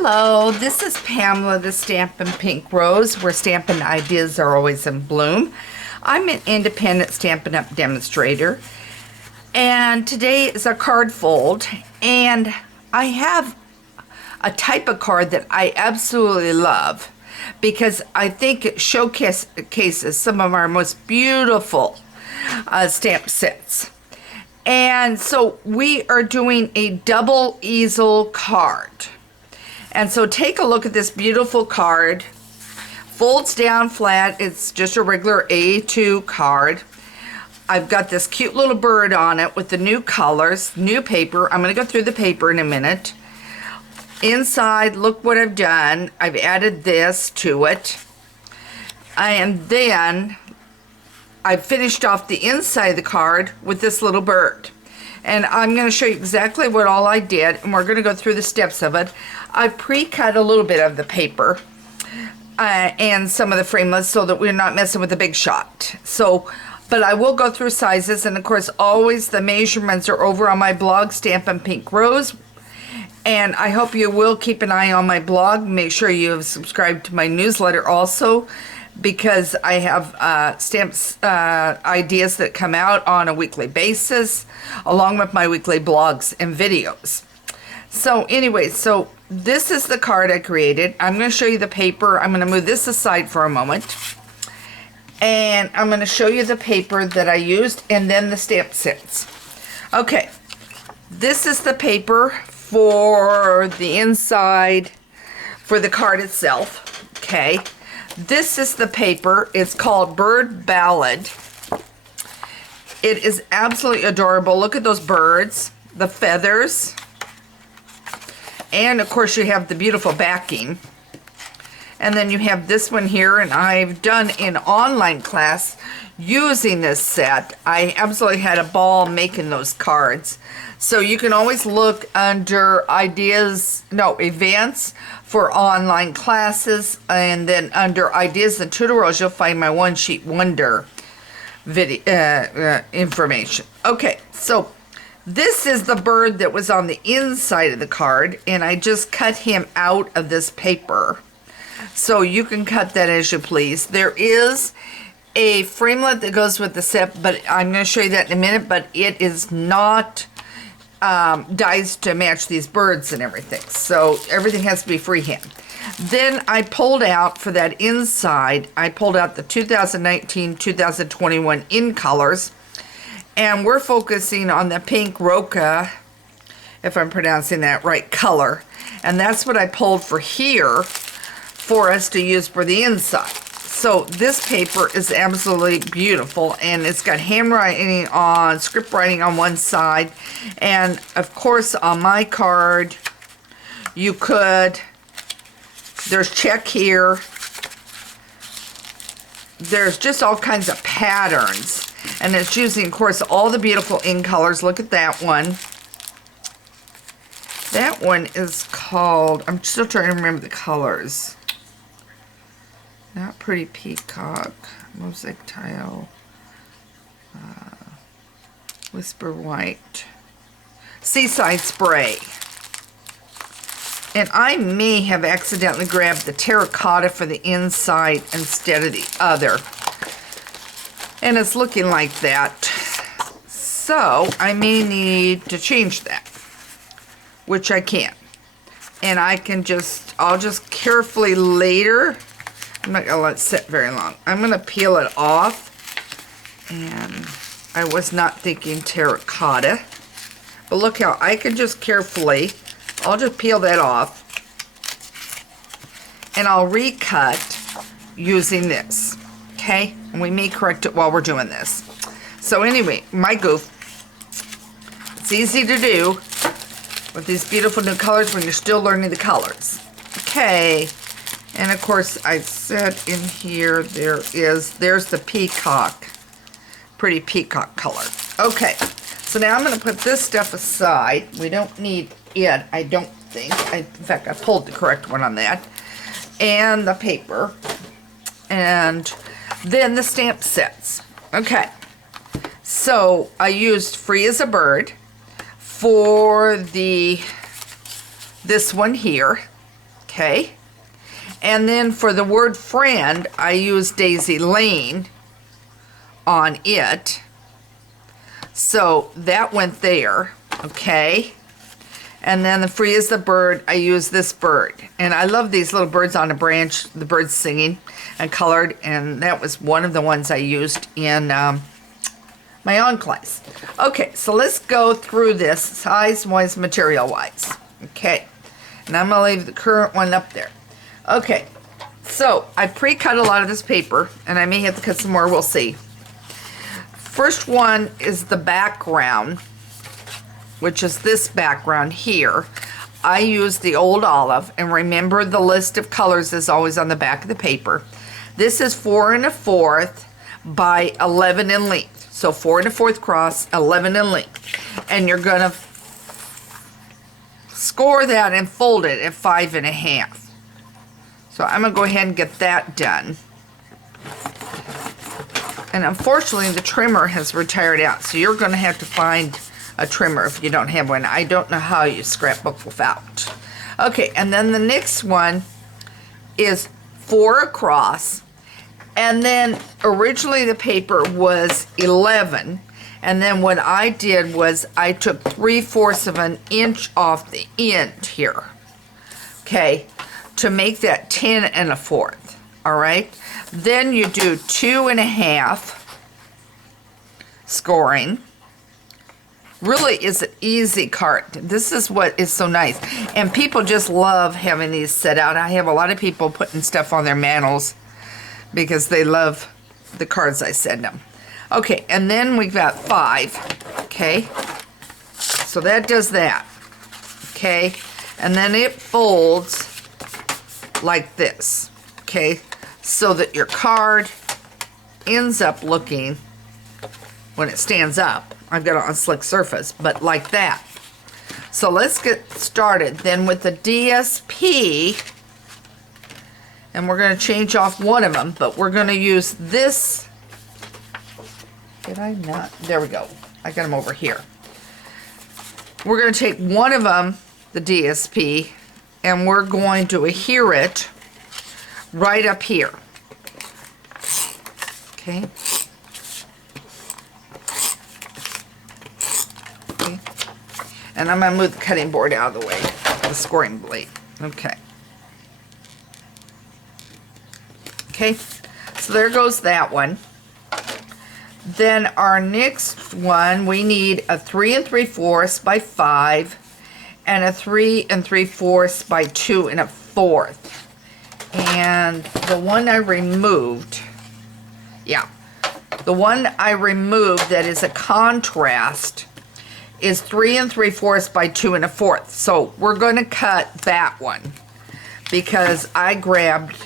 Hello, this is Pamela, the Stampin' Pink Rose, where stampin' ideas are always in bloom. I'm an independent Stampin' Up! Demonstrator, and today is a card fold, and I have a type of card that I absolutely love because I think it showcases some of our most beautiful stamp sets. And so we are doing a double easel card. And so take a look at this beautiful card. Folds down flat. It's just a regular A2 card. I've got this cute little bird on it with the new colors, new paper. I'm going to go through the paper in a minute. Inside, look what I've done. I've added this to it. And then I've finished off the inside of the card with this little bird. And I'm going to show you exactly what all I did, and we're going to go through the steps of it. I pre-cut a little bit of the paper and some of the framelits so that we're not messing with the big shot. But I will go through sizes, and of course always the measurements are over on my blog, Stampin' Pink Rose. And I hope you will keep an eye on my blog. Make sure you have subscribed to my newsletter also, because I have stamps ideas that come out on a weekly basis, along with my weekly blogs and videos. So anyway, so this is the card I created. I'm going to show you the paper. I'm going to move this aside for a moment. And I'm going to show you the paper that I used and then the stamp sets. Okay, this is the paper for the inside for the card itself. Okay. This is the paper. It's called Bird Ballad. It is absolutely adorable. Look at those birds, the feathers, and of course you have the beautiful backing. And then you have this one here, and I've done an online class using this set. I absolutely had a ball making those cards. So you can always look under events for online classes, and then under ideas and tutorials you'll find my One Sheet Wonder video information. Okay, so this is the bird that was on the inside of the card, and I just cut him out of this paper. So you can cut that as you please. There is a framelit that goes with the set, but I'm going to show you that in a minute, but it is not dies to match these birds and everything. So everything has to be freehand. Then I pulled out for that inside, I pulled out the 2019-2021 in colors, and we're focusing on the pink Roca, if I'm pronouncing that right, color. And that's what I pulled for here for us to use for the inside. So this paper is absolutely beautiful, and it's got handwriting on, script writing on one side, and of course on my card you could, there's check here, there's just all kinds of patterns, and it's using of course all the beautiful in colors. Look at that one. That one is called, I'm still trying to remember the colors. Not Pretty Peacock, Mosaic Tile, Whisper White, Seaside Spray. And I may have accidentally grabbed the terracotta for the inside instead of the other. And it's looking like that. So I may need to change that, which I can. And I can I'll just carefully later, I'm not going to let it sit very long. I'm going to peel it off. And I was not thinking terracotta. But look how I can just carefully, I'll just peel that off. And I'll recut using this. Okay? And we may correct it while we're doing this. So anyway, my goof. It's easy to do with these beautiful new colors when you're still learning the colors. Okay. And of course, I said in here, there's the peacock, pretty peacock color. Okay, so now I'm going to put this stuff aside. We don't need it, I don't think. In fact, I pulled the correct one on that. And the paper. And then the stamp sets. Okay, so I used Free as a Bird for this one here. okay? And then for the word friend, I use Daisy Lane on it. So that went there, okay? And then the free is the bird, I use this bird. And I love these little birds on a branch, the birds singing and colored. And that was one of the ones I used in my own class. Okay, so let's go through this size-wise, material-wise. Okay, and I'm gonna leave the current one up there. Okay, so I pre-cut a lot of this paper, and I may have to cut some more, we'll see. First one is the background, which is this background here. I use the old olive, and remember the list of colors is always on the back of the paper. This is 4 1/4 by 11 in length. So 4 1/4 cross, 11 in length. And you're gonna score that and fold it at 5 1/2. So I'm gonna go ahead and get that done. And unfortunately the trimmer has retired out, so you're gonna have to find a trimmer if you don't have one. I don't know how you scrapbook without. Okay, and then the next one is 4 across, and then originally the paper was 11, and then what I did was I took 3/4 of an inch off the end here, okay, to make that 10 1/4. All right, then you do 2 1/2 scoring. Really is an easy card. This is what is so nice. And people just love having these set out. I have a lot of people putting stuff on their mantles because they love the cards I send them. Okay, and then we've got 5. Okay, so that does that. Okay, and then it folds like this. Okay, so that your card ends up looking, when it stands up, I've got it on slick surface, but like that. So let's get started then with the DSP, and we're going to change off one of them, but we're going to use this. Did I not? There we go. I got them over here. We're going to take one of them, the DSP, and we're going to adhere it right up here. Okay. And I'm going to move the cutting board out of the way, the scoring blade. Okay. Okay, so there goes that one. Then our next one, we need a 3 3/4 by 5 and a 3 3/4 by 2 1/4. And the one I removed, the one I removed that is a contrast is 3 3/4 by 2 1/4. So we're going to cut that one because I grabbed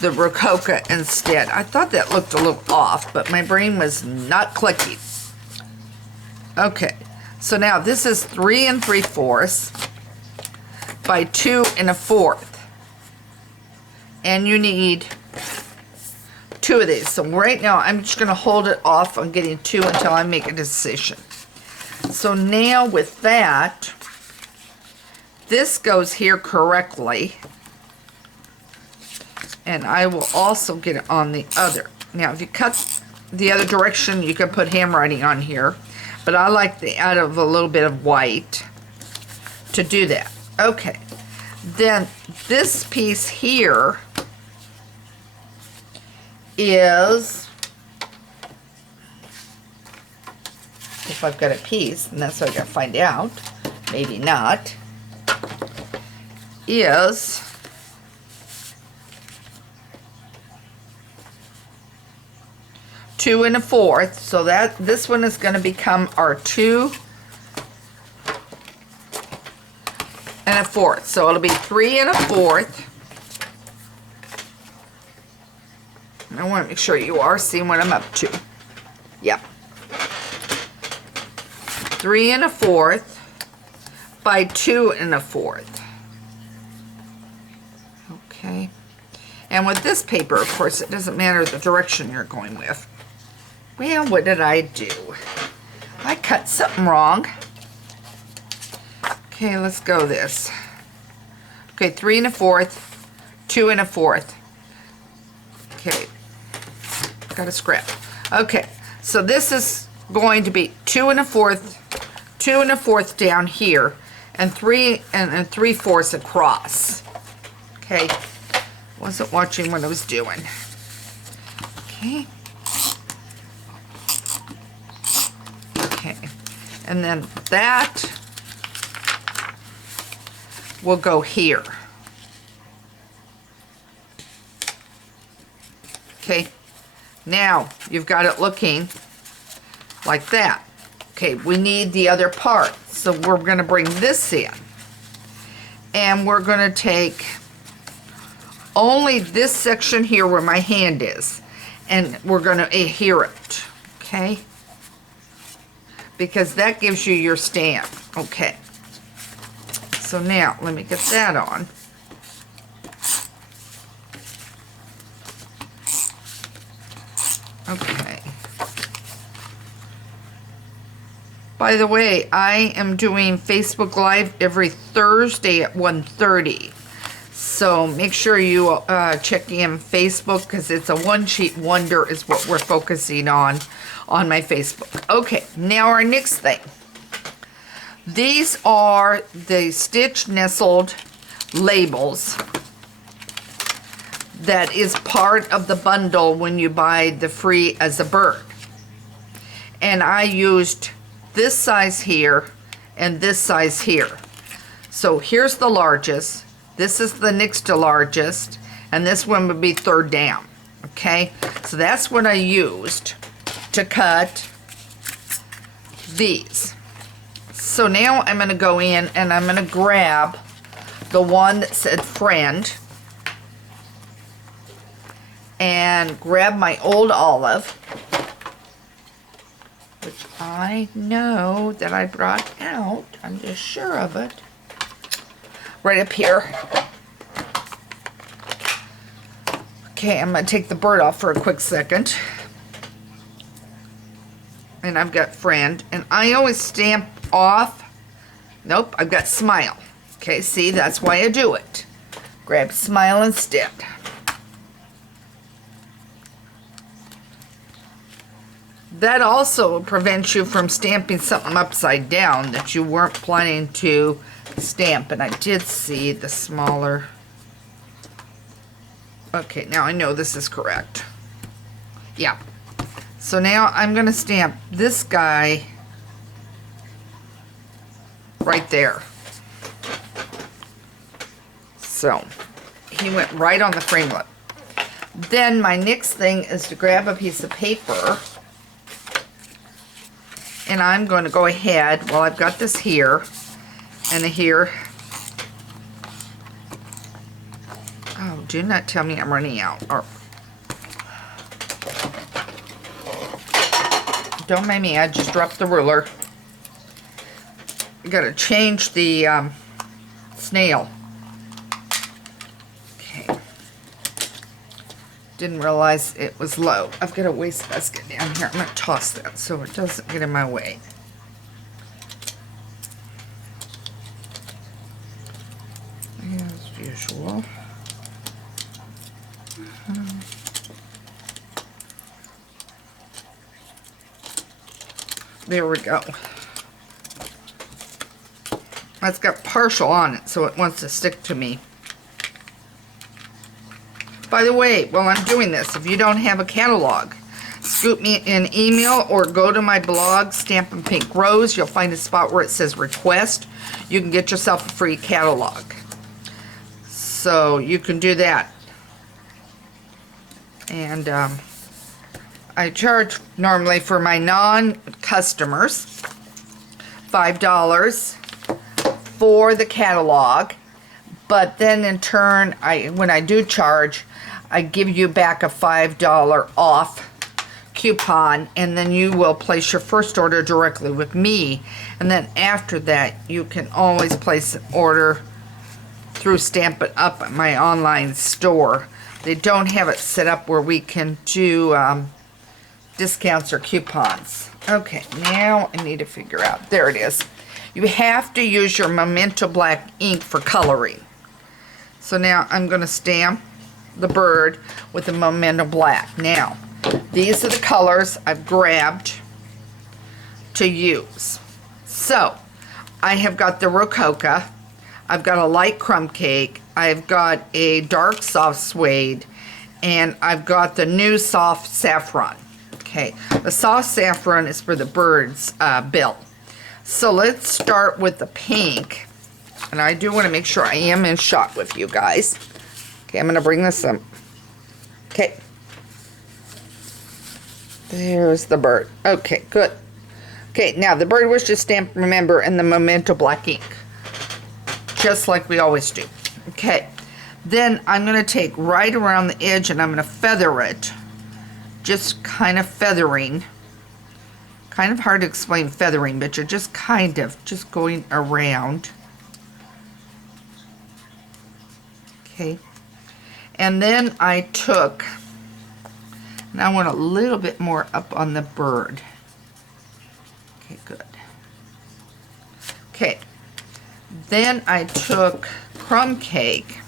the Rococo instead. I thought that looked a little off, but my brain was not clicking. Okay, so now this is 3 3/4 by 2 1/4. And you need 2 of these. So right now I'm just going to hold it off on getting 2 until I make a decision. So now with that, this goes here correctly, and I will also get it on the other. Now if you cut the other direction, you can put handwriting on here, but I like to add a little bit of white to do that. Okay, then this piece here is, if I've got a piece, and that's what I gotta find out, maybe not, is two 1/4. So that this one is gonna become our 2 1/4. So it'll be 3 1/4. I want to make sure you are seeing what I'm up to. Yep. 3 1/4 by 2 1/4. Okay. And with this paper, of course, it doesn't matter the direction you're going with. Well, what did I do? I cut something wrong. Okay, let's go this. Okay, 3 1/4, 2 1/4. Okay, got a scrap. Okay, so this is going to be 2 1/4, 2 1/4 down here, and 3 3/4 across. Okay, wasn't watching what I was doing. Okay. Okay, and then that will go here. Okay, now you've got it looking like that. Okay, we need the other part, so we're going to bring this in, and we're going to take only this section here where my hand is, and we're going to adhere it. Okay, because that gives you your stand. Okay, so now let me get that on. Okay. By the way, I am doing Facebook Live every Thursday at 1:30. So make sure you check in Facebook, because it's a one-sheet wonder is what we're focusing on my Facebook. Okay, now our next thing. These are the stitch nestled labels that is part of the bundle when you buy the free as a bird. And I used this size here and this size here. So here's the largest. This is the next to largest, and this one would be third down. Okay, so that's what I used to cut these. So now I'm going to go in and I'm going to grab the one that said friend and grab my old olive, which I know that I brought out. I'm just sure of it. Right up here. Okay, I'm going to take the bird off for a quick second. And I've got friend, and I always stamp off. Nope, I've got smile. Okay, see, that's why I do it. Grab smile instead. That also prevents you from stamping something upside down that you weren't planning to stamp. And I did see the smaller. Okay, now I know this is correct. Yeah. So now I'm going to stamp this guy right there. So he went right on the framelit. Then my next thing is to grab a piece of paper, and I'm going to go ahead, well, I've got this here and here. Oh, do not tell me I'm running out. Or, don't mind me, I just dropped the ruler. I gotta change the snail. Okay. Didn't realize it was low. I've got a wastebasket down here. I'm gonna toss that so it doesn't get in my way. As usual. There we go. That's got partial on it, so it wants to stick to me. By the way, while I'm doing this, if you don't have a catalog, scoop me an email or go to my blog, Stampin' Pink Rose. You'll find a spot where it says request. You can get yourself a free catalog. So you can do that. And I charge normally for my non-customers $5 for the catalog, but then in turn, when I do charge, I give you back a $5 off coupon, and then you will place your first order directly with me, and then after that you can always place an order through Stampin' Up, my online store. They don't have it set up where we can do discounts or coupons. Okay, now I need to figure out, there it is. You have to use your Memento black ink for coloring. So now I'm going to stamp the bird with the Memento Black. Now, these are the colors I've grabbed to use. So, I have got the Rococo, I've got a light crumb cake, I've got a dark soft suede, and I've got the new soft saffron. Okay, the soft saffron is for the bird's bill. So let's start with the pink. And I do want to make sure I am in shot with you guys. Okay, I'm going to bring this up. Okay. There's the bird. Okay, good. Okay, now the bird was just stamped, remember, in the Memento Black ink. Just like we always do. Okay. Then I'm going to take right around the edge and I'm going to feather it. Just kind of feathering. Kind of hard to explain feathering, but you're just kind of just going around. Okay. And then I took, and I want a little bit more up on the bird. Okay, good. Okay. Then I took crumb cake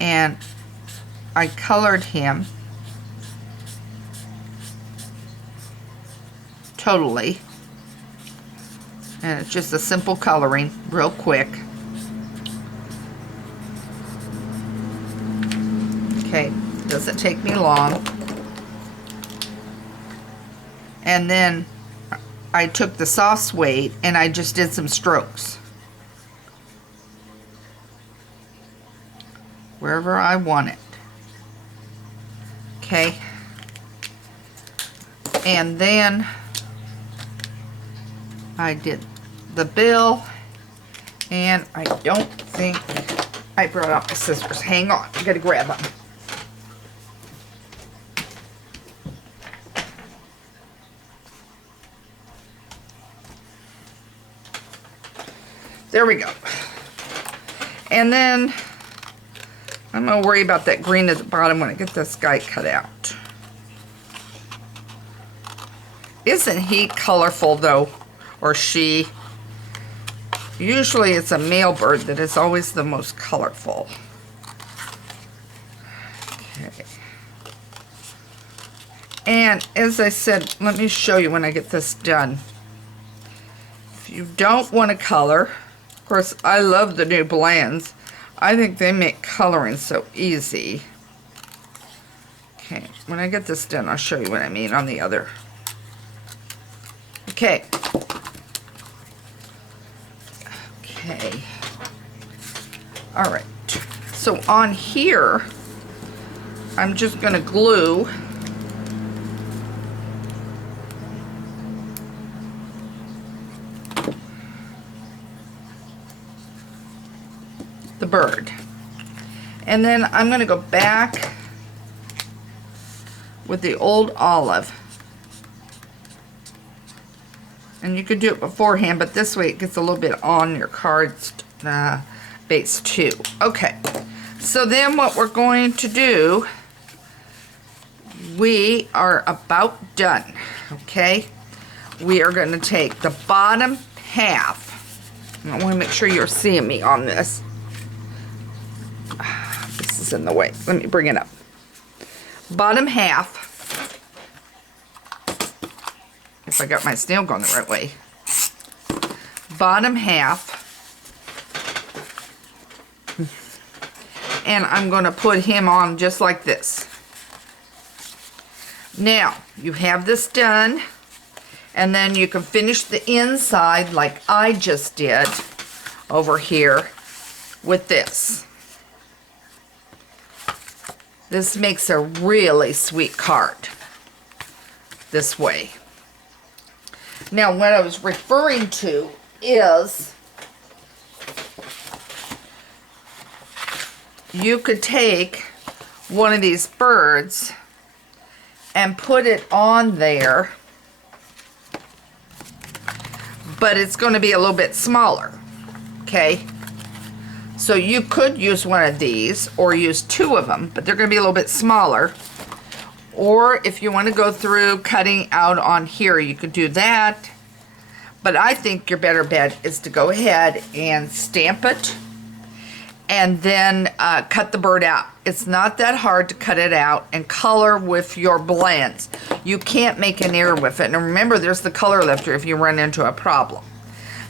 and I colored him totally. And it's just a simple coloring, real quick. Okay, doesn't take me long. And then I took the soft suede and I just did some strokes. Wherever I want it. Okay. And then I did the bill, and I don't think I brought out my scissors. Hang on, I gotta grab them. There we go. And then I'm gonna worry about that green at the bottom when I get this guy cut out. Isn't he colorful though? Or she? Usually it's a male bird that is always the most colorful. Okay. And as I said, let me show you when I get this done. If you don't want to color, of course I love the new blends. I think they make coloring so easy. Okay, when I get this done, I'll show you what I mean on the other. Okay. Okay. All right. So on here, I'm just going to glue the bird. And then I'm going to go back with the old olive. And you could do it beforehand, but this way it gets a little bit on your card's base too. Okay, so then what we're going to do, we are about done, okay? We are going to take the bottom half. I want to make sure you're seeing me on this. This is in the way. Let me bring it up. Bottom half. If I got my snail going the right way. Bottom half. And I'm going to put him on just like this. Now, you have this done. And then you can finish the inside like I just did over here with this. This makes a really sweet card. This way. Now, what I was referring to is you could take one of these birds and put it on there, but it's going to be a little bit smaller, okay? So you could use one of these or use two of them, but they're going to be a little bit smaller. Or if you want to go through cutting out on here, you could do that. But I think your better bet is to go ahead and stamp it and then cut the bird out. It's not that hard to cut it out and color with your blends. You can't make an error with it. And remember, there's the color lifter if you run into a problem.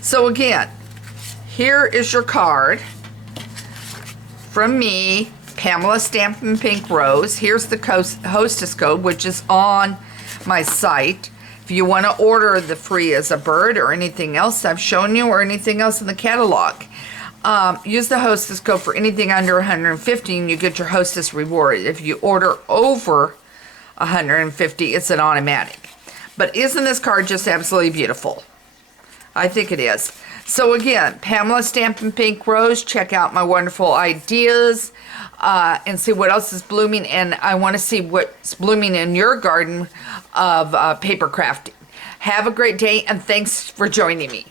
So again, here is your card from me, Pamela Stampin' Pink Rose. Here's the hostess code, which is on my site. If you want to order the free as a bird or anything else I've shown you or anything else in the catalog, use the hostess code for anything under 150 and you get your hostess reward. If you order over 150, it's an automatic. But isn't this card just absolutely beautiful? I think it is. So again, Pamela Stampin' Pink Rose, check out my wonderful ideas and see what else is blooming. And I want to see what's blooming in your garden of paper crafting. Have a great day and thanks for joining me.